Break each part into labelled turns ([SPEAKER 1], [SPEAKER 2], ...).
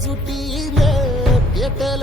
[SPEAKER 1] एकजुटीने पेटल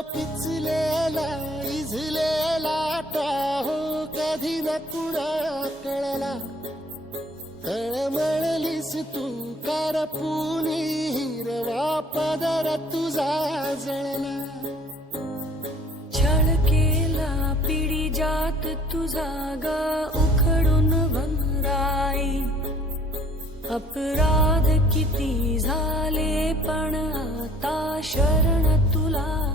[SPEAKER 1] पिचलेला इजलेला टाहो कधी न कुणा कळला. तळमळलीस तू कारपुनी हिरवा पदर तुझा जळला.
[SPEAKER 2] छळ केला पिढी जात तुझा ग उखडून वंगराई अपराध किती झाले पण आता शरण तुला